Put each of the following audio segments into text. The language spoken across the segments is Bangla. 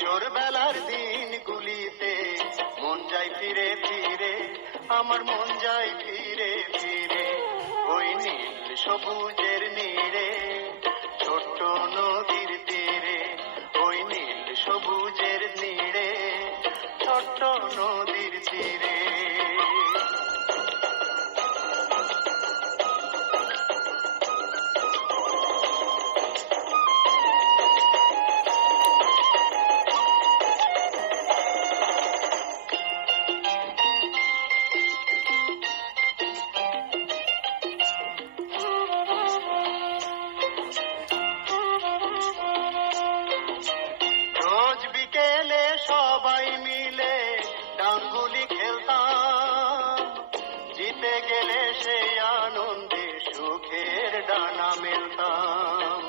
কিশোর বেলার দিনগুলিতে মন যায় ফিরে ফিরে, আমার মন যায় ফিরে ফিরে ওই নীল সবুজের নীড়ে, ছোট্ট নদীর তীরে। ওই নীল সবুজের নীড়ে, ছোট্ট নদীর তীরে। রোজ বিকেলে সবাই মিলে ডাঙ্গুলি খেলতাম, জিতে গেলে সেই আনন্দে সুখের ডানা মেলতাম।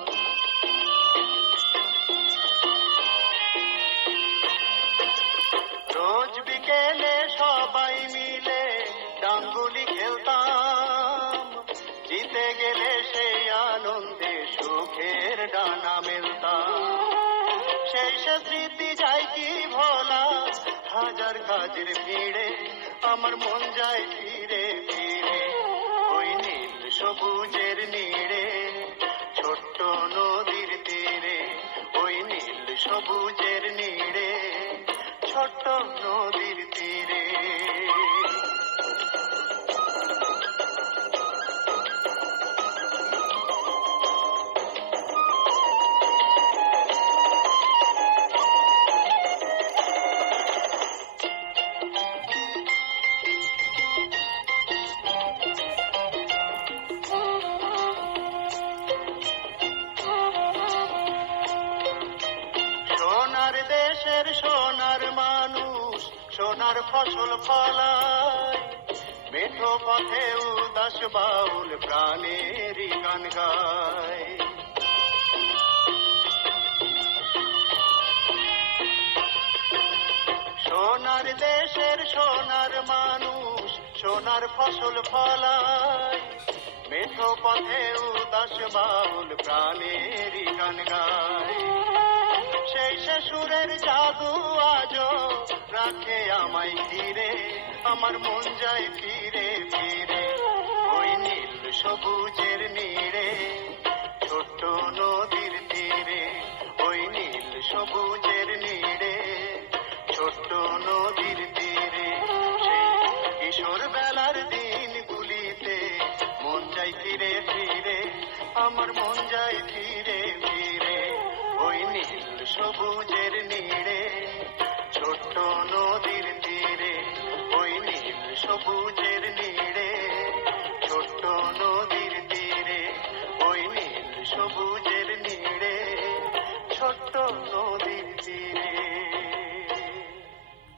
রোজ বিকেলে সবাই মিলে ডাঙ্গুলি খেলতাম, জিতে গেলে সেই আনন্দে সুখের ডানা মেলতাম। সেই স্মৃতি যায় কি ভোলা, হাজার কাজের ভিড়ে আমার মন যায় ফিরে ফিরে ওই নীল সবুজের নীড়ে, ছোট্ট নদীর তীরে। ওই নীল সবুজের নীড়ে, ছোট্ট নদীর তীরে। সোনার দেশের সোনার মানুষ সোনার ফসল ফলায়, মেঠো পথে উদাস বাউল প্রাণেরই গান গায়। সোনার দেশের সোনার মানুষ সোনার ফসল ফলায়, মেঠো পথে উদাস বাউল প্রাণেরই গান গায়। সেই সুরের জাদু আজো রাখে আমায় ঘিরে, আমার মন যায় ফিরে ফিরে ওই নীল সবুজের নীড়ে, ছোট্ট নদীর তীরে। ওই নীল সবুজের নীড়ে, ছোট্ট নদীর তীরে। সেই কিশোর বেলার দিনগুলিতে মন যায় ফিরে ফিরে, আমার মন যায় ফিরে ফিরে ওই নীল সবুজের নীড়ে, ছোট্ট নদীর তীরে। ওই নীল সবুজের নীড়ে, ছোট্ট নদীর তীরে। ওই নীল সবুজ